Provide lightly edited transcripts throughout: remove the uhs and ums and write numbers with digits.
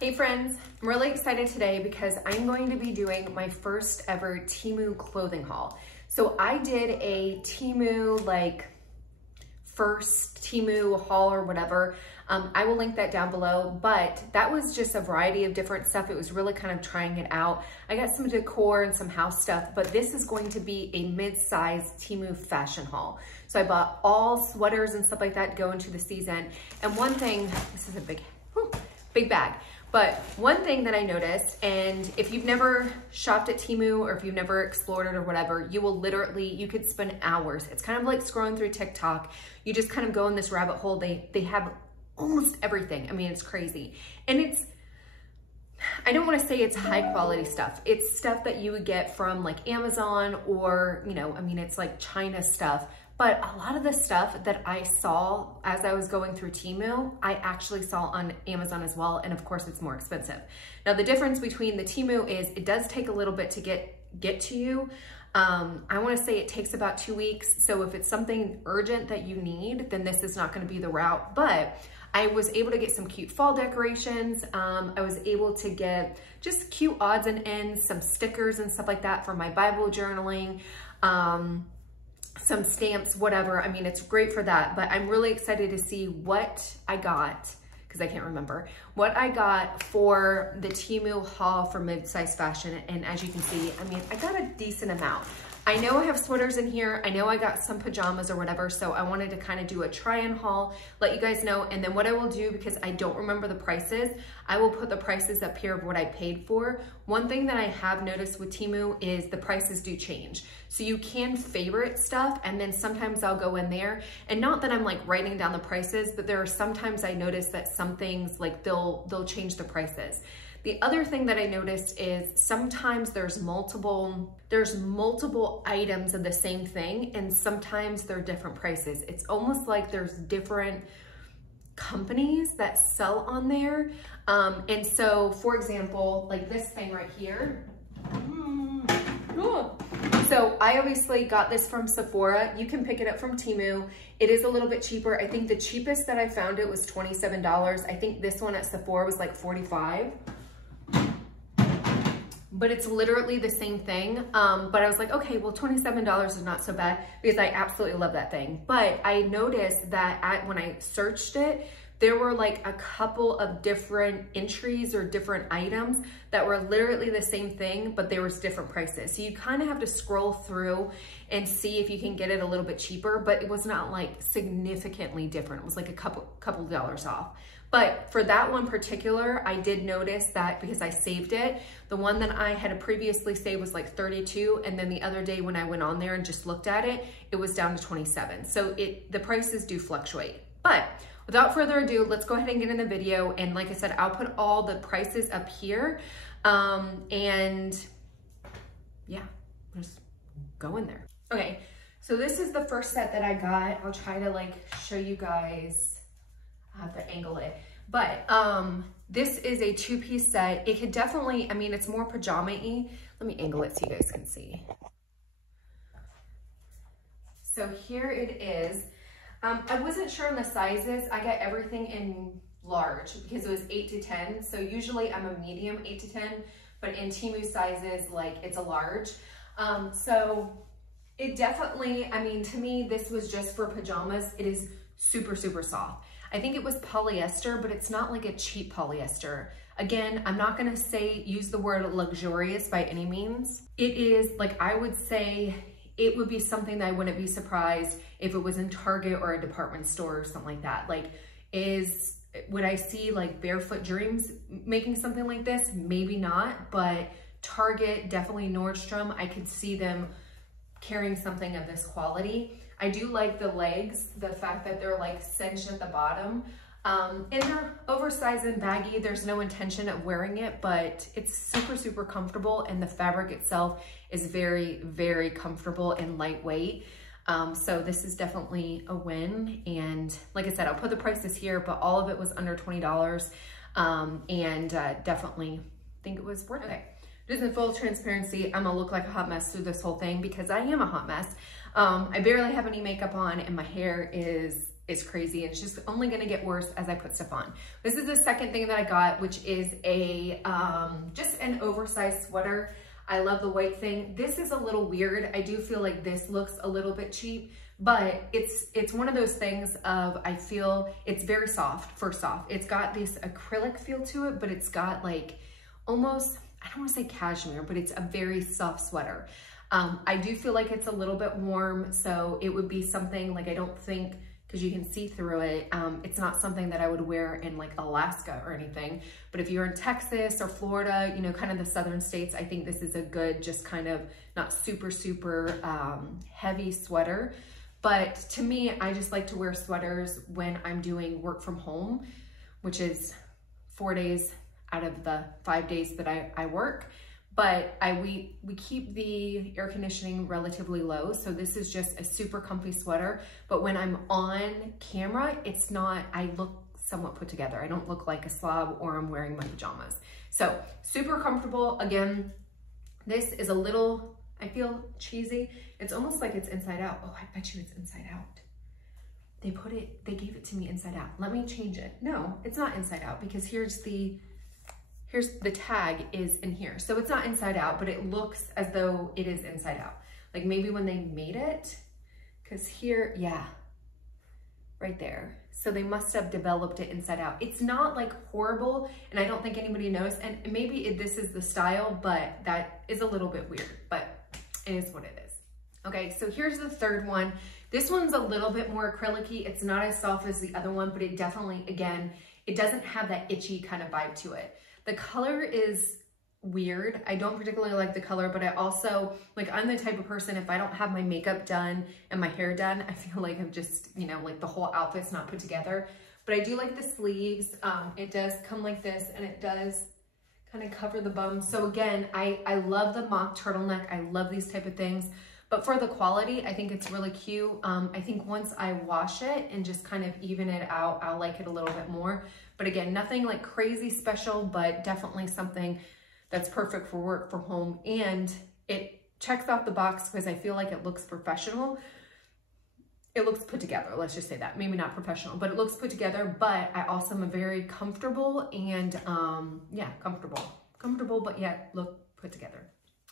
Hey friends, I'm really excited today because I'm going to be doing my first ever Temu clothing haul. So I did a Temu, first Temu haul or whatever. I will link that down below, but that was just a variety of different stuff. It was really kind of trying it out. I got some decor and some house stuff, but this is going to be a mid-size Temu fashion haul. So I bought all sweaters and stuff like that to go into the season. And one thing, this is a big bag. But one thing that I noticed, and if you've never shopped at Temu or if you've never explored it or whatever, you will literally, you could spend hours. It's kind of like scrolling through TikTok. You just kind of go in this rabbit hole. They have almost everything. I mean, it's crazy. And it's, I don't want to say it's high quality stuff. It's stuff that you would get from like Amazon or, you know, I mean, it's like China stuff. But a lot of the stuff that I saw as I was going through Temu, I actually saw on Amazon as well. And of course it's more expensive. Now the difference between the Temu is it does take a little bit to get to you. I wanna say it takes about 2 weeks. So if it's something urgent that you need, then this is not gonna be the route. But I was able to get some cute fall decorations. I was able to get just cute odds and ends, some stickers and stuff like that for my Bible journaling. Some stamps, whatever. I mean, it's great for that, but I'm really excited to see what I got, because I can't remember, what I got for the Temu haul for mid-size fashion. And as you can see, I mean, I got a decent amount. I know I have sweaters in here. I know I got some pajamas or whatever, so I wanted to kind of do a try-in haul, let you guys know. And then what I will do, because I don't remember the prices, I will put the prices up here of what I paid for. One thing that I have noticed with Temu is the prices do change. So you can favorite stuff, and then sometimes I'll go in there, and not that I'm like writing down the prices, but there are sometimes I notice that some things like they'll change the prices. The other thing that I noticed is sometimes there's multiple items of the same thing, and sometimes they're different prices. It's almost like there's different companies that sell on there. And so for example, like this thing right here. So I obviously got this from Sephora. You can pick it up from Temu. It is a little bit cheaper. I think the cheapest that I found it was $27. I think this one at Sephora was like $45. But it's literally the same thing. But I was like, okay, well, $27 is not so bad because I absolutely love that thing. But I noticed that when I searched it, there were like a couple of different entries or different items that were literally the same thing, but there was different prices. So you kind of have to scroll through and see if you can get it a little bit cheaper, but it was not like significantly different. It was like a couple dollars off. But for that one particular, I did notice that because I saved it, the one that I had previously saved was like 32. And then the other day when I went on there and just looked at it, it was down to 27. So the prices do fluctuate. But without further ado, let's go ahead and get in the video. And like I said, I'll put all the prices up here. And yeah, just go in there. Okay, so this is the first set that I got. I'll try to like show you guys. I have to angle it. But this is a two-piece set. It could definitely, I mean, it's more pajama-y. Let me angle it so you guys can see. So here it is. I wasn't sure on the sizes. I got everything in large because it was 8 to 10. So usually I'm a medium 8 to 10, but in Temu sizes, like it's a large. So it definitely, I mean, to me, this was just for pajamas. It is super, super soft. I think it was polyester, but it's not like a cheap polyester. Again, I'm not gonna use the word luxurious by any means. It is, like I would say, it would be something that I wouldn't be surprised if it was in Target or a department store or something like that. Like, would I see like Barefoot Dreams making something like this? Maybe not, but Target, definitely Nordstrom, I could see them carrying something of this quality. I do like the legs, the fact that they're like cinched at the bottom. And they're oversized and baggy. There's no intention of wearing it, but it's super, super comfortable. And the fabric itself is very, very comfortable and lightweight. So this is definitely a win. And like I said, I'll put the prices here, but all of it was under $20. And definitely think it was worth it. Just in full transparency, I'm gonna look like a hot mess through this whole thing because I am a hot mess. I barely have any makeup on and my hair is is crazy, and it's just only gonna get worse as I put stuff on. This is the second thing that I got, which is a just an oversized sweater. I love the white thing. This is a little weird. I do feel like this looks a little bit cheap, but it's one of those things of, I feel it's very soft. First off, it's got this acrylic feel to it, but it's got like almost, I don't want to say cashmere, but it's a very soft sweater. I do feel like it's a little bit warm, so it would be something like, I don't think, because you can see through it, it's not something that I would wear in like Alaska or anything. But if you're in Texas or Florida, you know, kind of the southern states, I think this is a good, just kind of not super, super heavy sweater. But to me, I just like to wear sweaters when I'm doing work from home, which is 4 days out of the 5 days that I work. But we keep the air conditioning relatively low. So this is just a super comfy sweater. But when I'm on camera, it's not, I look somewhat put together. I don't look like a slob, or I'm wearing my pajamas. So super comfortable. Again, this is a little, I feel cheesy. It's almost like it's inside out. Oh, I bet you it's inside out. They gave it to me inside out. Let me change it. No, it's not inside out, because here's the tag is in here. So it's not inside out, but it looks as though it is inside out. Like maybe when they made it, because here, yeah, right there. So they must have developed it inside out. It's not like horrible, and I don't think anybody knows. And maybe this is the style, but that is a little bit weird, but it is what it is. Okay, so here's the third one. This one's a little bit more acrylic-y. It's not as soft as the other one, but it definitely, again, it doesn't have that itchy kind of vibe to it. The color is weird. I don't particularly like the color, but I also, like, I'm the type of person, if I don't have my makeup done and my hair done, I feel like I'm just, you know, like the whole outfit's not put together. But I do like the sleeves. It does come like this, and it does kind of cover the bum. So again, I love the mock turtleneck. I love these type of things. But for the quality, I think it's really cute. I think once I wash it and just kind of even it out, I'll like it a little bit more. But again, nothing like crazy special, but definitely something that's perfect for work from home. And it checks off the box because I feel like it looks professional. It looks put together, let's just say that. Maybe not professional, but it looks put together. But I also am very comfortable and yeah, comfortable, but yet look put together.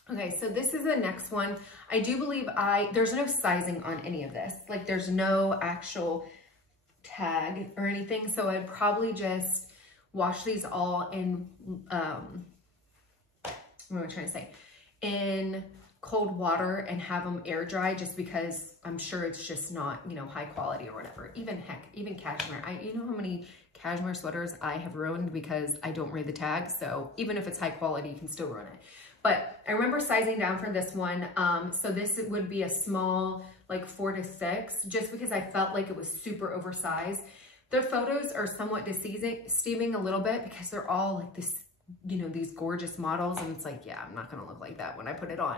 Okay, so this is the next one. I do believe there's no sizing on any of this. Like there's no actual tag or anything. So I'd probably just wash these all in, what am I trying to say? In cold water and have them air dry, just because I'm sure it's just not, you know, high quality or whatever. Even cashmere. You know how many cashmere sweaters I have ruined because I don't read the tag. So even if it's high quality, you can still ruin it. But I remember sizing down for this one. So this would be a small, like 4 to 6, just because I felt like it was super oversized. Their photos are somewhat deceiving a little bit because they're all like this, you know, these gorgeous models. And it's like, yeah, I'm not gonna look like that when I put it on.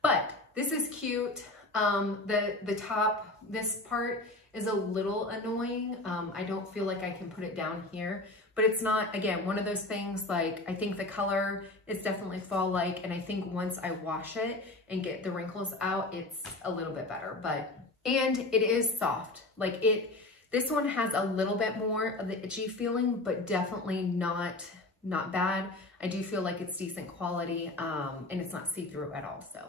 But this is cute. The top, this part is a little annoying. I don't feel like I can put it down here. But it's not, again, one of those things, like, I think the color is definitely fall-like, and I think once I wash it and get the wrinkles out, it's a little bit better. And it is soft. Like this one has a little bit more of the itchy feeling, but definitely not bad. I do feel like it's decent quality, and it's not see-through at all, so.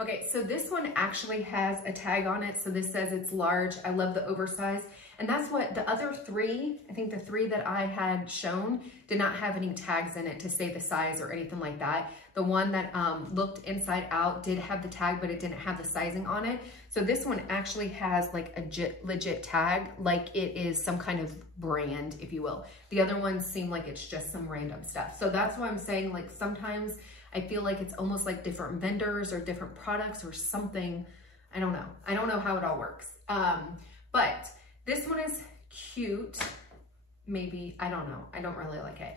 Okay, so this one actually has a tag on it. So this says it's large. I love the oversized. And that's what the other 3, I think the 3 that I had shown did not have any tags in it to say the size or anything like that. The one that looked inside out did have the tag, but it didn't have the sizing on it. So this one actually has like a legit tag, like it is some kind of brand, if you will. The other ones seem like it's just some random stuff. So that's why I'm saying, like, sometimes I feel like it's almost like different vendors or different products or something. I don't know. I don't know how it all works. But this one is cute. Maybe, I don't know. I don't really like it.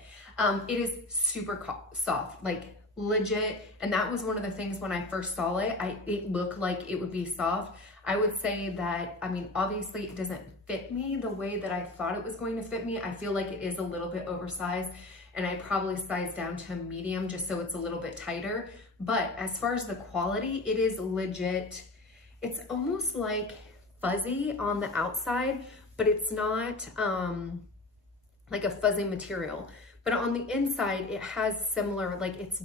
It is super soft, like legit. And that was one of the things when I first saw it, it looked like it would be soft. I would say that, I mean, obviously it doesn't fit me the way that I thought it was going to fit me. I feel like it is a little bit oversized, and I probably sized down to medium just so it's a little bit tighter. But as far as the quality, it is legit. It's almost like fuzzy on the outside, but it's not like a fuzzy material. But on the inside, it has similar, like it's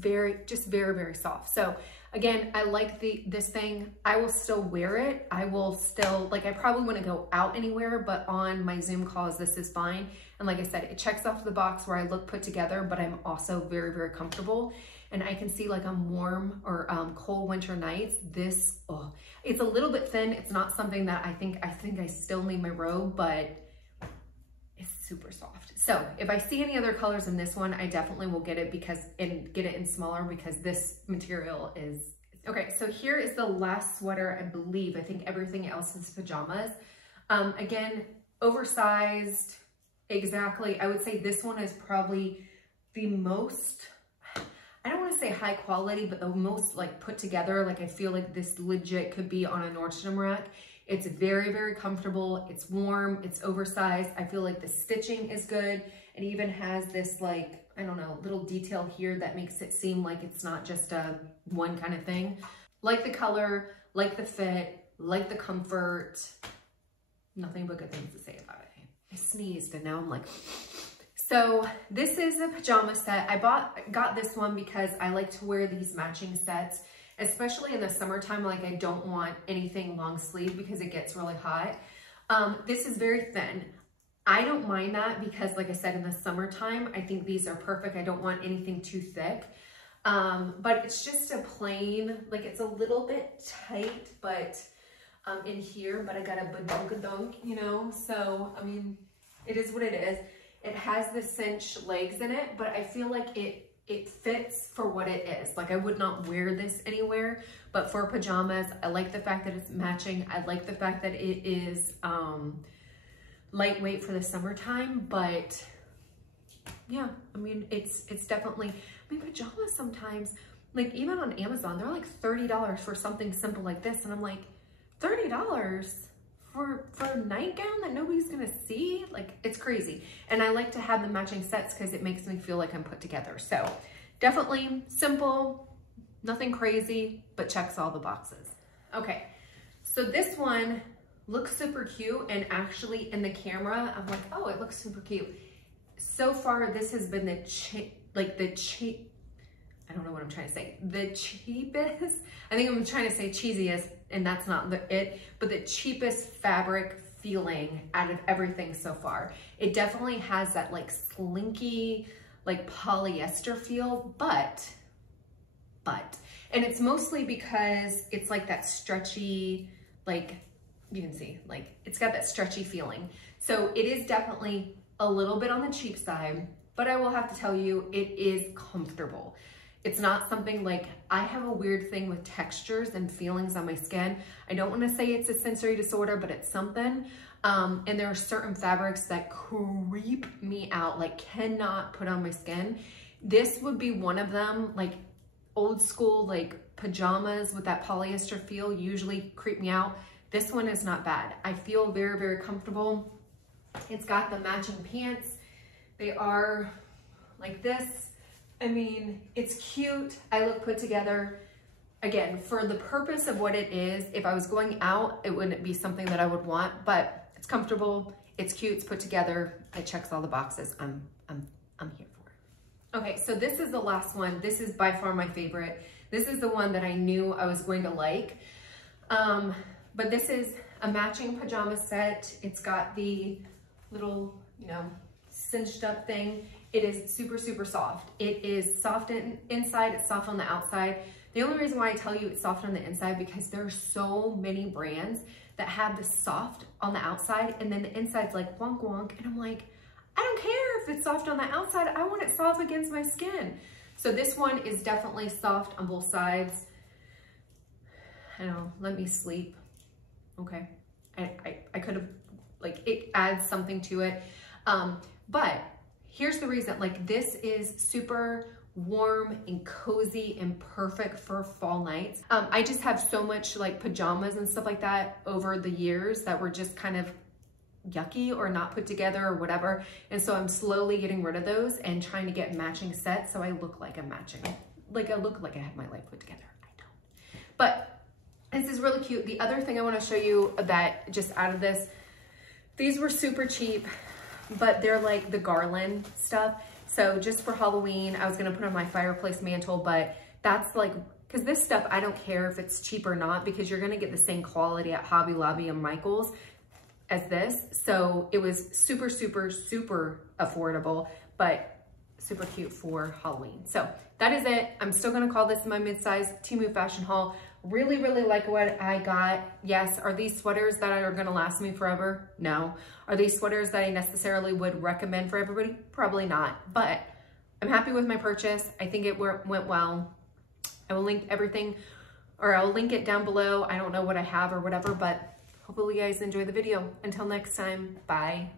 just very, very soft. So again, I like this thing. I will still wear it. I will still, like I probably wouldn't go out anywhere, but on my Zoom calls, this is fine. And like I said, it checks off the box where I look put together, but I'm also very, very comfortable. And I can see like on warm or cold winter nights, this, oh, it's a little bit thin. It's not something that I think I still need my robe, but it's super soft. So if I see any other colors in this one, I definitely will get it get it in smaller because this material is, okay. So here is the last sweater, I believe. I think everything else is pajamas. Again, oversized, exactly. I would say this one is probably the most, I don't want to say high quality, but the most like put together. Like I feel like this legit could be on a Nordstrom rack. It's very, very comfortable. It's warm, it's oversized. I feel like the stitching is good. It even has this like, I don't know, little detail here that makes it seem like it's not just a one kind of thing. Like the color, like the fit, like the comfort. Nothing but good things to say about it. I sneezed and now I'm like, so this is a pajama set. I got this one because I like to wear these matching sets, especially in the summertime. Like I don't want anything long sleeve because it gets really hot. This is very thin. I don't mind that because like I said, in the summertime, I think these are perfect. I don't want anything too thick. But it's just a plain, like it's a little bit tight, but in here, but I got a badunkadunk, you know? So, I mean, it is what it is. It has the cinch legs in it, but I feel like it fits for what it is. Like I would not wear this anywhere, but for pajamas, I like the fact that it's matching. I like the fact that it is lightweight for the summertime, but yeah, I mean, it's definitely, I mean, pajamas sometimes, like even on Amazon, they're like $30 for something simple like this. And I'm like, $30 for a nightgown that nobody's gonna see? Like, it's crazy. And I like to have the matching sets because it makes me feel like I'm put together. So definitely simple, nothing crazy, but checks all the boxes. Okay, so this one looks super cute, and actually in the camera, I'm like, oh, it looks super cute. So far, this has been I don't know what I'm trying to say. The cheapest, I think I'm trying to say cheesiest, and that's not it, but the cheapest fabric feeling out of everything so far. It definitely has that like slinky, like polyester feel, but, and it's mostly because it's like that stretchy, like you can see, like it's got that stretchy feeling. So it is definitely a little bit on the cheap side, but I will have to tell you, it is comfortable. It's not something like, I have a weird thing with textures and feelings on my skin. I don't want to say it's a sensory disorder, but it's something. And there are certain fabrics that creep me out, like cannot put on my skin. This would be one of them, like old school, like pajamas with that polyester feel usually creep me out. This one is not bad. I feel very, very comfortable. It's got the matching pants. They are like this. I mean, it's cute. I look put together. Again, for the purpose of what it is, if I was going out, it wouldn't be something that I would want, but it's comfortable, it's cute, it's put together, it checks all the boxes. I'm here for it. Okay, so this is the last one. This is by far my favorite. This is the one that I knew I was going to like. But this is a matching pajama set. It's got the little, you know, cinched up thing. It is super, super soft. It is soft inside, it's soft on the outside. The only reason why I tell you it's soft on the inside, because there are so many brands that have the soft on the outside and then the inside's like wonk wonk. And I'm like, I don't care if it's soft on the outside, I want it soft against my skin. So this one is definitely soft on both sides. I don't know, let me sleep. Okay, I could have, like, it adds something to it. But here's the reason, like this is super warm and cozy and perfect for fall nights. I just have so much like pajamas and stuff like that over the years that were just kind of yucky or not put together or whatever. And so I'm slowly getting rid of those and trying to get matching sets so I look like I'm matching. Like I look like I have my life put together. I don't. But this is really cute. The other thing I want to show you that just out of this, These were super cheap, but they're like the garland stuff. So just for Halloween, I was gonna put on my fireplace mantle, but that's like, because this stuff, I don't care if it's cheap or not, because you're gonna get the same quality at Hobby Lobby and Michael's as this. So it was super, super, super affordable, but super cute for Halloween. So that is it. I'm still gonna call this my mid-size Temu fashion haul. Really, really like what I got. Yes, are these sweaters that are gonna last me forever? No. Are these sweaters that I necessarily would recommend for everybody? Probably not, but I'm happy with my purchase. I think it went well. I will link everything, or I'll link it down below. I don't know what I have or whatever, but hopefully you guys enjoy the video. Until next time, bye.